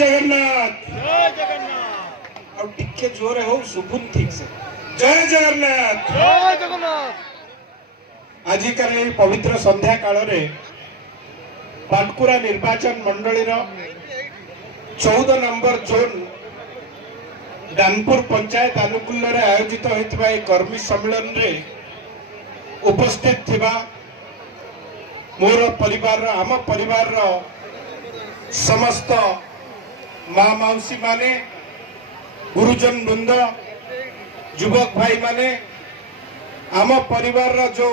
जगन्नाथ जय जगन्नाथ और टिके जोरे हो सुबुन ठीक से जय जगन्नाथ जय जगन्नाथ। आजिकार ये पवित्र संध्या काल रे पाटकुरा निर्वाचन मंडली 14 नंबर जोन दानपुर पंचायत अनुकूल आयोजित होता कर्मी सम्मेलन रे उपस्थित थिबा मोर परिवार आम परिवार समस्त माँ मौसी माने गुरुजन वृंद युवक भाई माने आम परिवार जो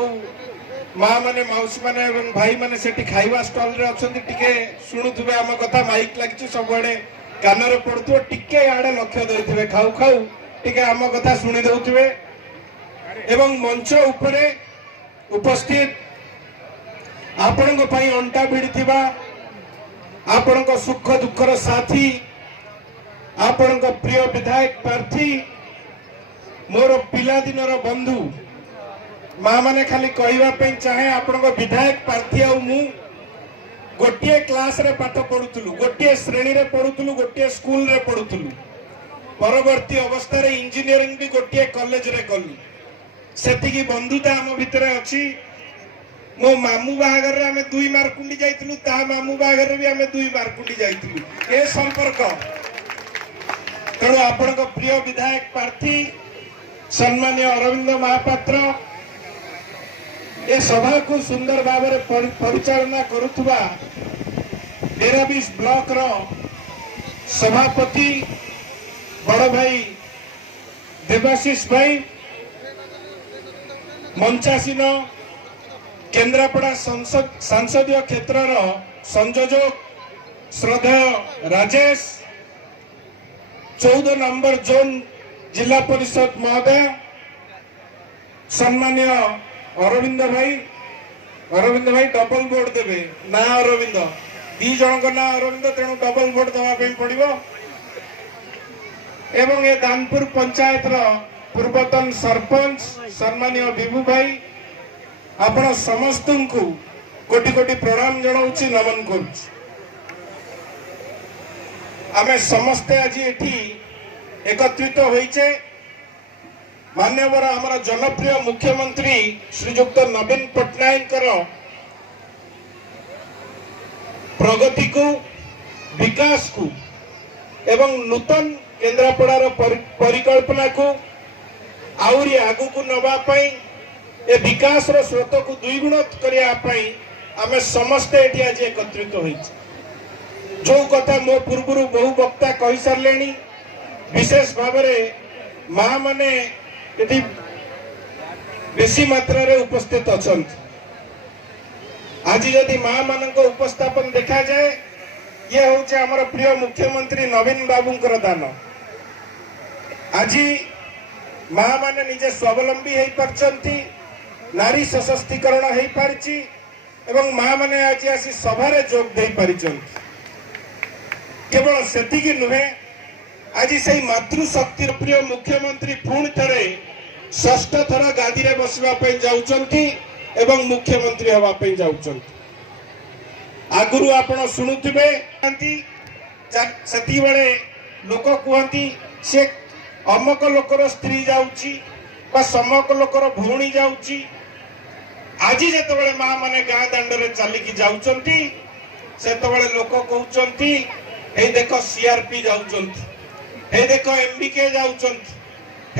माँ माने मौसी माने एवं भाई माने सेठी खाइबा स्टॉल रे अछंती टिके सुनुथुबे आम कथा माइक लागिछ सबडे कान रे पडुथो टिके आडे लक्ष्य देथिबे खाउ खाउ टिके आम कथा सुनि देउथिबे एवं मंच उपरे उपस्थित आपणक पई अंटा भिड़िथिबा आपणक सुख दुखर साथी आपणक प्रिय विधायक प्रार्थी मोर पिला दिनर बंधु माँ माने खाली कहवा चाहे आपण विधायक प्रार्थी आ मु गोटे क्लास रे पाठ पढ़ुलु गोटे श्रेणी रे पढ़ुलु गोटे स्कूल रे पढ़ुलु परवर्ती अवस्था रे इंजीनियरिंग भी गोटे कॉलेज रे कलु सेतिकी बंधुता आम भितर अछि। मो मामू बाहागर रे आमे 2 मारकुंडी जाइतिलु ता मामू बाहागर रे भी आमे 2 मारकुंडी जाइतिलु ए संपर्क तेणु आपणक प्रिय विधायक प्रार्थी सम्मान्य अरविंद महापात्र ए सभा को सुंदर भाव में परिचालना करुवा 23 ब्लॉक रो सभापति बड़ भाई देवाशीष भाई मंचासीन केन्द्रापड़ा संसदीय क्षेत्र संयोजक श्रद्धेय राजेश 14 नंबर जोन जिला परिषद महोदय सम्मान्य अरविंद भाई डबल वोट देवे ना अरविंद 2 जन को ना अरविंद तेणु डबल वोट दवाई पड़ो एवं ये दानपुर पंचायत पूर्वतन सरपंच सम्मान्य विभू भाई आपण समस्त को कोटि कोटि प्रणाम जनाऊँ नमन कर आमे समस्ते आज एठी एकत्रित होइचे मान्यवर आमर जनप्रिय मुख्यमंत्री श्रीजुक्त नवीन पट्टनायक प्रगति को विकास को एवं नूतन केन्द्रापड़ार परिकल्पना को आउरी आगु को नवापाई ए विकास रो स्रोत को द्विगुणित करने आमे समस्ते एठी आज एकत्रित होइचे। जो कथा मो पूर्व बहु वक्ता कही सारे विशेष भाव में माँ माने यदि बेसी मात्रा रे उपस्थित अच्छा आज यदि माँ मान उपस्थापन देखा जाए ये हूँ आमर प्रिय मुख्यमंत्री नवीन बाबूंकर दान आज माँ माने निजे स्वावलंबी हो पार्टी नारी सशक्तिकरण हो पारी एवं माँ माने आज आसी सभारे जोग दे पारी केवल सेतिकी नुहे आज से मातृशक्ति प्रिय मुख्यमंत्री पुणी थे षष्ठ थर गादी रे बसवाई जाउचंती एवं मुख्यमंत्री हवाई जाउचंती आगुरु आपण शुणुथिबे सेती बेले लोक कहती से अमक लोकर स्त्री जाउची बा समक लोकर भौणी जाउची आज जेतेबेले माँ माने गाँ दांडरे चलिकी जाउचंती सेतेबेले लोक कहउचंती हे देखो सीआरपी जाउचंती हे देखो एमबीके जाउचंती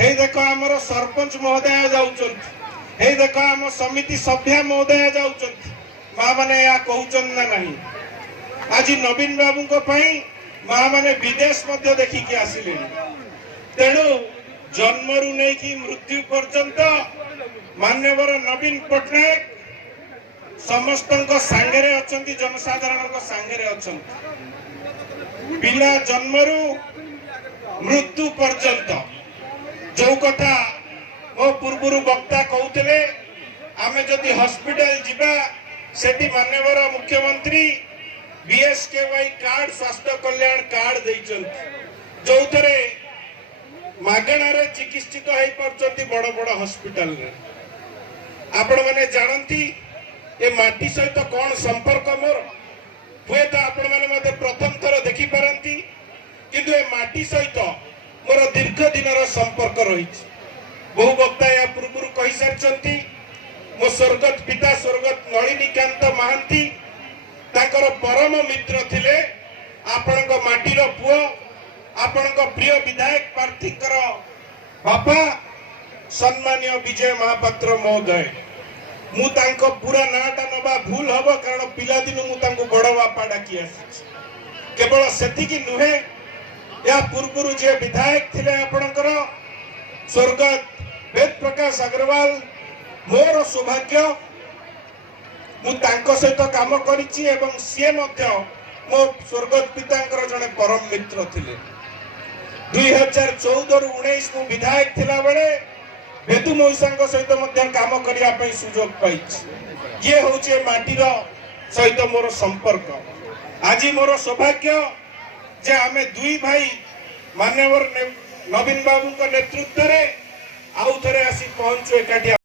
हे देखो आमर सरपंच महोदय जाउचंती हे देखो आम समिति सभ्य महोदय जाउचंती माँ माने या कहउचन ना नहीं आज नवीन बाबू को पई माँ माने विदेश मध्य देखी के आसिले तेणु जन्मरु नहीं कि मृत्यु पर्यंत मान्यवर नवीन पट्टनायक समस्तंक सांगरे अछंती जनसाधारण सांगरे अछंती पिला जन्मरु मृत्यु पर्यंत जो कथा मो पूर्व वक्ता कहते आमे जदि हॉस्पिटल जिबा सेठी मान्यवर मुख्यमंत्री बीएसकेवाई कार्ड स्वास्थ्य कल्याण कार्ड देइचंती जो थरे मागणा रे चिकित्सित होई परचंती बड़ बड़ हॉस्पिटल रे आपण माने जानंती ए माटी सहित कौन संपर्क मोर हुए तो आपण माने मते प्रथम थर देखि पारंती କିନ୍ତୁ ଏ ମାଟି ସହିତ ମୋର ଦୀର୍ଘ ଦିନର ସମ୍ପର୍କ ରହିଛି। ବହୁ ବକ୍ତା ଏହା ପୂର୍ବରୁ କହିସାରିଛନ୍ତି। ମୋ ସ୍ୱର୍ଗତ ପିତା ସ୍ୱର୍ଗତ ନଳିନୀକାନ୍ତ ମହାନ୍ତି ତାଙ୍କର ପରମ ମିତ୍ର ଥିଲେ ଆପଣଙ୍କ ମାଟିର ପୁଅ, ଆପଣଙ୍କ ପ୍ରିୟ ବିଧାୟକ ପ୍ରାର୍ଥୀଙ୍କର ବାପା ସମ୍ମାନୀୟ ବିଜୟ ମହାପାତ୍ର ମହୋଦୟ। ମୁଁ ତାଙ୍କ ପୁରା ନାଁଟା ନବା ଭୁଲ ହବ, କାରଣ ପିଲାଦିନୁ ମୁଁ ତାଙ୍କୁ ବଡ ବାପା ଡାକି ଆସିଛି। କେବଳ ସେତିକି ନୁହେଁ, ଏହା ପୂର୍ବରୁ ଯେ ବିଧାୟକ ଥିଲେ ଆପଣଙ୍କର ସ୍ୱର୍ଗତ ବେଦ ପ୍ରକାଶ ଅଗ୍ରୱାଲ, ମୋର ସୌଭାଗ୍ୟ ମୁଁ ତାଙ୍କ ସହିତ କାମ କରିଛି ଏବଂ ସିଏ ମଧ୍ୟ ମୋ ସ୍ୱର୍ଗତ ପିତାଙ୍କର ଜଣେ ପରମ ମିତ୍ର ଥିଲେ। 2014ରୁ 19 ମୁଁ ବିଧାୟକ ଥିଲା ବେଳେ ବେଦୁ ମଉସାଙ୍କ ସହିତ ମଧ୍ୟ କାମ କରିବା ପାଇଁ ସୁଯୋଗ ପାଇଛି। ଇଏ ହେଉଛି ଏ ମାଟିର ସହିତ ମୋର ସମ୍ପର୍କ। ଆଜି ମୋର ସୌଭାଗ୍ୟ ଯେ ଆମେ ଦୁଇ ଭାଇ ମାନ୍ୟବର ନବୀନ ବାବୁଙ୍କ ନେତୃତ୍ୱରେ ଆଉ ଥରେ ଆସି ପହଞ୍ଚୁ ଏକାଠି।